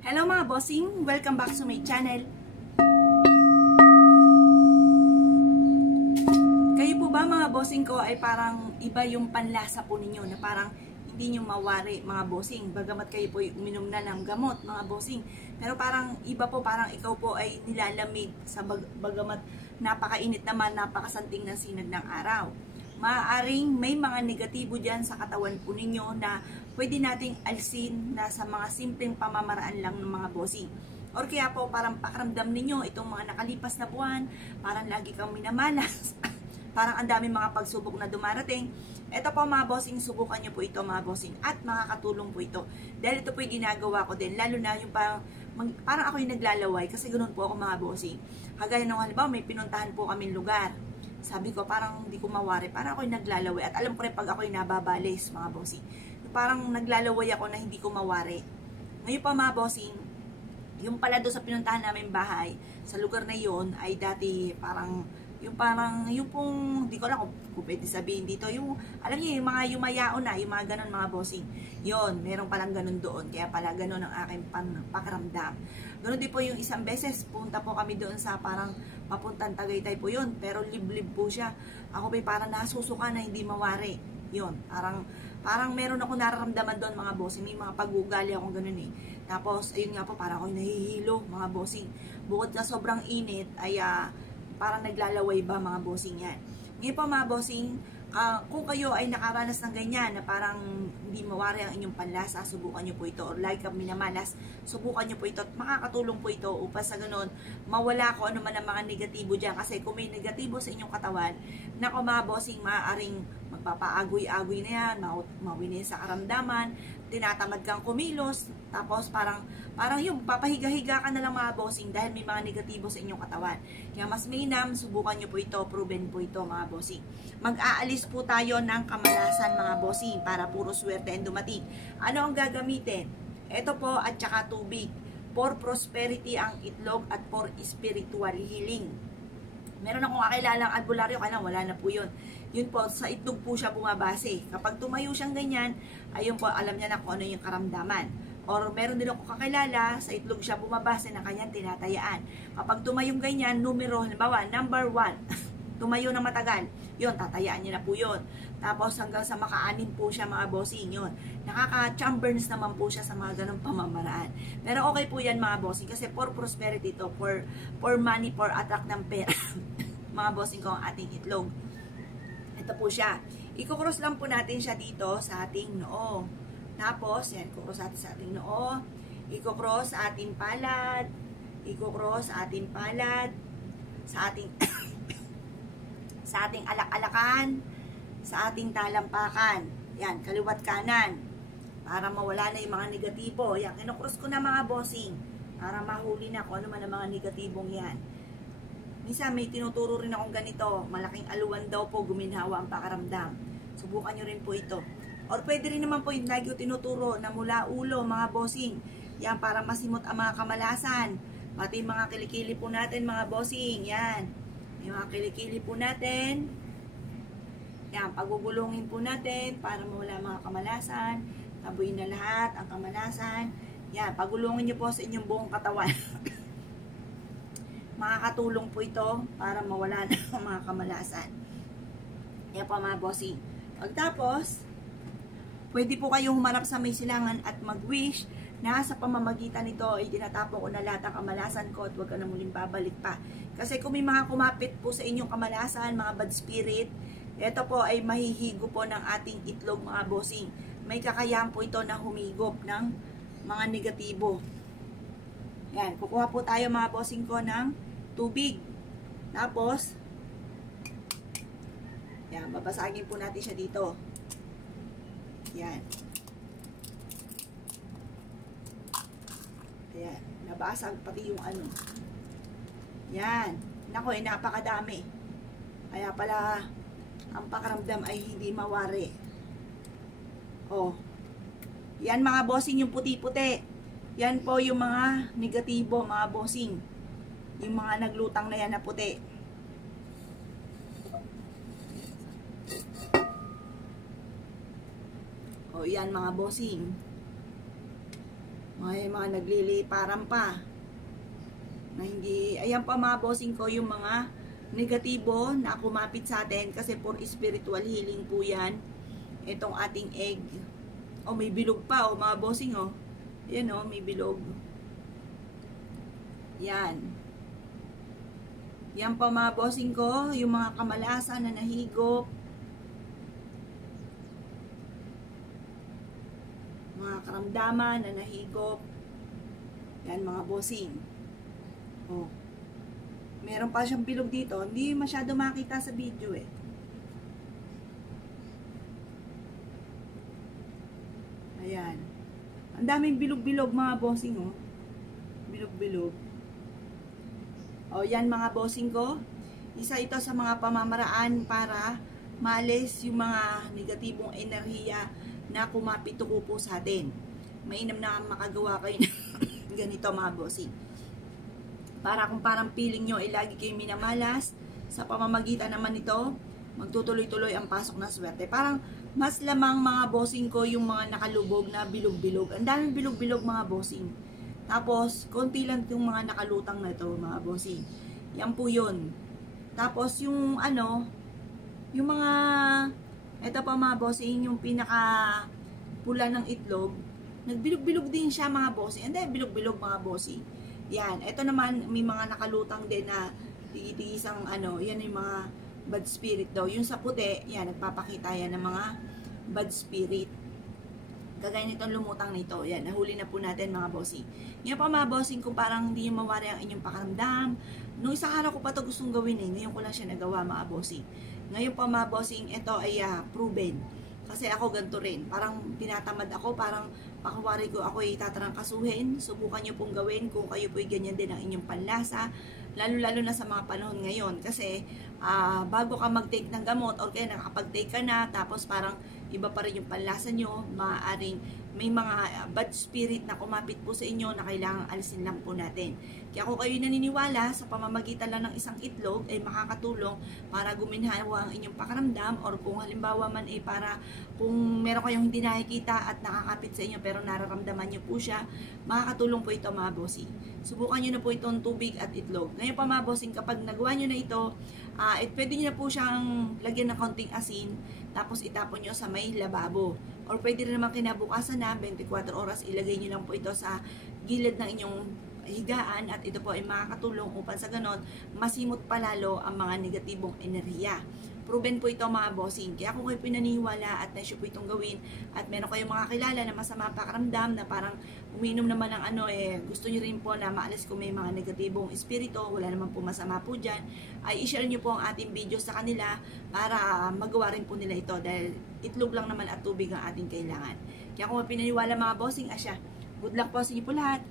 Hello mga bossing! Welcome back to my channel. Kayo po ba mga bossing ko ay parang iba yung panlasa po ninyo na parang hindi nyo mawari mga bossing bagamat kayo po uminom na ng gamot mga bossing, pero parang iba po, parang ikaw po ay nilalamig sa bagamat napakainit naman, napakasanting ng sinag ng araw. Maaaring may mga negatibo dyan sa katawan po ninyo na pwede nating alisin na sa mga simpleng pamamaraan lang ng mga bossing. Or kaya po parang pakiramdam ninyo itong mga nakalipas na buwan, parang lagi kang minamalas, parang ang daming mga pagsubok na dumarating. Ito po mga bossing, subukan nyo po ito mga bossing at makakatulong po ito. Dahil ito po yung ginagawa ko din, lalo na yung parang ako yung naglalaway kasi ganoon po ako mga bossing. Kagaya nung halimbawa may pinuntahan po kaming lugar. Sabi ko, parang hindi ko mawari. Parang ako yung naglalaway. At alam ko rin pag ako yung nababalis, mga bossing. Parang naglalaway ako na hindi ko mawari. Ngayon pa mga bossing, yung pala doon sa pinuntahan namin bahay, sa lugar na yon ay dati parang, yung pong, hindi ko alam kung pwede sabihin dito, yung, alam niyo, yung mga yumayaon na, yung mga ganun mga bossing. Yon, meron palang ganun doon. Kaya pala ganun ang aking pakiramdam. Ganun din po yung isang beses, punta po kami doon sa parang papuntang Tagaytay po yun, pero liblib po siya. Ako pa parang nasusuka na hindi mawari. Yun, parang meron ako nararamdaman doon mga bossing, may mga pag-ugali akong ganun eh. Tapos, ayun nga po, parang ako nahihilo mga bossing. Bukod sa sobrang init, ay parang naglalaway ba mga bossing yan. Ngayon po mga bossing, kung kayo ay nakaranas ng ganyan na parang hindi mawari ang inyong panlasa, subukan nyo po ito. Or like kang minamalas, subukan nyo po ito. At makakatulong po ito upang sa ganun, mawala ko ano man ang mga negatibo dyan. Kasi kung may negatibo sa inyong katawan, nako mga bossing, maaaring magpapaagoy-agoy na yan, mawin sa karamdaman, tinatamad kang kumilos, tapos parang yung papahiga-higa ka na lang mga bossing dahil may mga negatibo sa inyong katawan. Kaya mas mainam, subukan nyo po ito, proven po ito mga bossing. Mag-aalis po tayo ng kamalasan mga bossing para puro swerte ang dumating. Ano ang gagamitin? Ito po at saka tubig. For prosperity ang itlog at for spiritual healing. Meron akong kakilalang albularyo, kaya wala na po yun. Yun po, sa itlog po siya bumabase. Kapag tumayo siyang ganyan, ayun po, alam niya na kung ano yung karamdaman. Or meron din ako kakilala, sa itlog siya bumabase na kanyang tinatayaan. Kapag tumayong ganyan, numero, halimbawa, number 1, tumayo na matagal, yun, tatayaan niya na po yun. Tapos hanggang sa makaanin po siya mga bossing, yun. Nakaka-chambers naman po siya sa mga ganong pamamaraan. Pero okay po yan mga bossing, kasi for prosperity to, for money, for attract ng pera. Mga bossing ko ang ating itlog. Ito po siya. Iko-cross lang po natin siya dito sa ating noo. Tapos, yan, iko-cross natin sa ating noo. Iko-cross sa ating palad. Iko-cross sa ating palad. Sa ating sa ating alak-alakan, sa ating talampakan. Yan, kaliwat kanan. Para mawala na yung mga negatibo. Yan, kinocross ko na mga bossing. Para mahuli na kung ano man ang mga negatibong yan. Minsan may tinuturo rin akong ganito. Malaking aluwan daw po, guminhawa ang pakaramdam. Subukan nyo rin po ito. Or pwede rin naman po yung lagi tinuturo na mula ulo, mga bossing. Yan, para masimot ang mga kamalasan. Pati mga kilikili po natin, mga bossing. Yan. Yung mga kilikili po natin. Yan, pagugulungin po natin para mawala mga kamalasan. Tabuin na lahat ang kamalasan. Yan, pagulungin nyo po sa inyong buong katawan. Makakatulong po ito para mawala na ang mga kamalasan. Yan po mga bossing. Pagtapos, pwede po kayong humarap sa may silangan at mag-wish na sa pamamagitan nito ay tinatapo ko na lahat ang kamalasan ko at huwag ka na muling babalik pa. Kasi kung may mga kumapit po sa inyong kamalasan, mga bad spirit, ito po ay mahihigo po ng ating itlog mga bossing. May kakayahan po ito na humigop ng mga negatibo. Yan, kukuha po tayo mga bossing ko ng tubig. Tapos, yan, babasagin po natin siya dito. Yan. Ayan, nabasag pati yung ano. Yan. Nako, napakadami. Kaya pala, ang pakaramdam ay hindi mawari. Oh. Yan mga bossing, yung puti-puti. Yan po yung mga negatibo, mga bossing. Yung mga naglutang na yan na puti. O yan mga bossing. May mga nagliliparan pa. Na hindi, ayan pa mga bossing ko, yung mga negatibo na kumapit sa atin kasi for spiritual healing po yan. Itong ating egg. O may bilog pa, o mga bossing o. Yan o, may bilog. Yan. Yan pa mga bossing ko, yung mga kamalasan na nahigop. Mga karamdaman na nahigop. Yan mga bossing. Oh. Meron pa siyang bilog dito. Hindi masyado makita sa video eh. Ayan. Ang daming bilog-bilog mga bossing oh. Bilog-bilog. O yan mga bossing ko. Isa ito sa mga pamamaraan para maalis yung mga negatibong enerhiya na kumapit po sa atin. Mainam na makagawa kayo ganito mga bossing. Para kung parang feeling nyo ay lagi kayo minamalas, sa pamamagitan naman nito, magtutuloy-tuloy ang pasok ng swerte. Parang mas lamang mga bossing ko yung mga nakalubog na bilog-bilog. Ang daming bilog-bilog mga bossing. Tapos, konti lang yung mga nakalutang na ito mga bossing. Yan po yun. Tapos yung ano, yung mga, ito pa mga bossing, yung pinaka pula ng itlog, nagbilog-bilog din siya mga bossing. Ang daming bilog-bilog mga bossing. Yan, ito naman may mga nakalutang din na tigitisang ano, yan yung mga bad spirit daw. Yung sa puti, yan, nagpapakita yan ng mga bad spirit. Kagaya nitong lumutang nito, yan, nahuli na po natin mga bossing. Yan pa mga bossing, kung parang hindi nyo mawari ang inyong pakaramdam. Nung isang araw ko pa ito gustong gawin eh, ngayon ko lang siya nagawa mga bossing. Ngayon pa mga bossing, ito ay proven. Kasi ako ganito rin, parang tinatamad ako, parang pakawari ko ako ay tatarangkasuhin. Subukan nyo pong gawin kung kayo po'y ganyan din ang inyong panlasa, lalo-lalo na sa mga panahon ngayon. Kasi bago ka mag-take ng gamot, or kaya nakapag-take ka na, tapos parang iba pa rin yung panlasa nyo, maaaring may mga bad spirit na kumapit po sa inyo na kailangang alisin lang po natin. Kaya kung kayo naniniwala sa pamamagitan lang ng isang itlog ay makakatulong para guminhawa ang inyong pakaramdam, or kung halimbawa man ay para kung meron kayong hindi nakikita at nakakapit sa inyo pero nararamdaman nyo po siya, makakatulong po ito mga bossing. Subukan nyo na po itong tubig at itlog. Ngayon pa mga bossing, kapag nagawa nyo na ito, pwede nyo na po siyang lagyan ng konting asin, tapos itapon nyo sa may lababo. Or pwede rin naman kinabukasan na 24 oras, ilagay nyo lang po ito sa gilid ng inyong higaan at ito po ay makakatulong upang sa ganon masimot palalo ang mga negatibong enerhiya. Proven po ito mga bossing. Kaya kung kayo pinaniwala at naisyo po itong gawin at meron kayong mga kilala na masama pakaramdam na parang uminom naman ng ano gusto nyo rin po na maalis kung may mga negatibong espiritu, wala naman po masama po dyan, ay i-share nyo po ang ating video sa kanila para magawa rin po nila ito dahil itlog lang naman at tubig ang ating kailangan. Kaya kung pinaniwala mga bossing, asya, good luck po sa inyo po lahat.